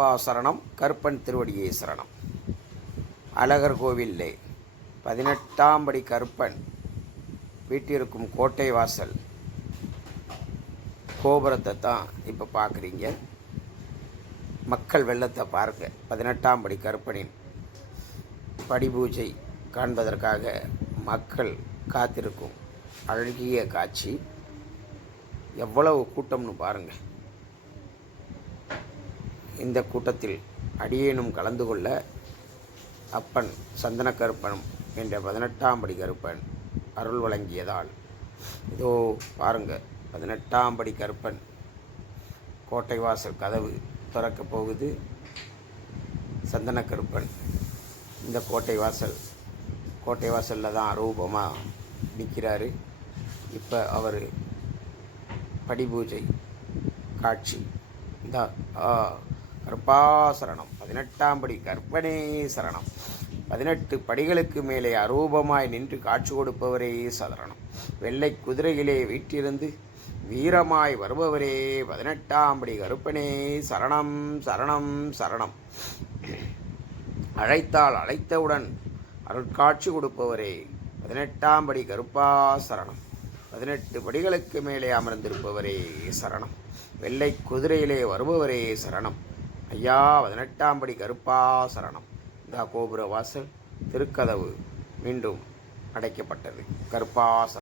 கருப்பா சரணம் கருப்பன் திருவடியே சரணம். அழகர் கோவிலே பதினெட்டாம் படி கருப்பன் வீட்டிருக்கும் கோட்டை வாசல். கோபுரத்தை தான் இப்போ பார்க்குறீங்க மக்கள் வெள்ளத்தை பார்க்க பதினெட்டாம் படி கருப்பனின் படிபூஜை காண்பதற்காக மக்கள் காத்திருக்கும் அழகிய காட்சி. எவ்வளவு கூட்டம்னு பாருங்கள் இந்த கூட்டத்தில் அடியேனும் கலந்து கொள்ள அப்பன் சந்தன கருப்பன் என்ற பதினெட்டாம் படி கருப்பன் அருள் வழங்கியதால் இதோ பாருங்க பதினெட்டாம் படி கருப்பன் கோட்டை வாசல் கதவு திறக்கப் போகுது. சந்தன கருப்பன் இந்த கோட்டை வாசல் கோட்டை வாசலில் தான் அரூபமாக நிற்கிறாரு இப்போ அவர் படிபூஜை காட்சி இந்த கர்ப்பாசரணம். பதினெட்டாம் படி கற்பனே சரணம். பதினெட்டு படிகளுக்கு மேலே அரூபமாய் நின்று காட்சி கொடுப்பவரே சதரணம் வெள்ளை குதிரையிலே வீட்டிருந்து வீரமாய் வருபவரே பதினெட்டாம் படி கருப்பனே சரணம் சரணம் சரணம். அழைத்தால் அழைத்தவுடன் அருட்காட்சி கொடுப்பவரே பதினெட்டாம் படி கருப்பா சரணம் பதினெட்டு படிகளுக்கு மேலே அமர்ந்திருப்பவரே சரணம். வெள்ளை குதிரையிலே வருபவரே சரணம். ஐயா பதினெட்டாம் படி கருப்பா சரணம் இந்த கோபுர வாசல் திருக்கதவு மீண்டும் அடைக்கப்பட்டது. கருப்பா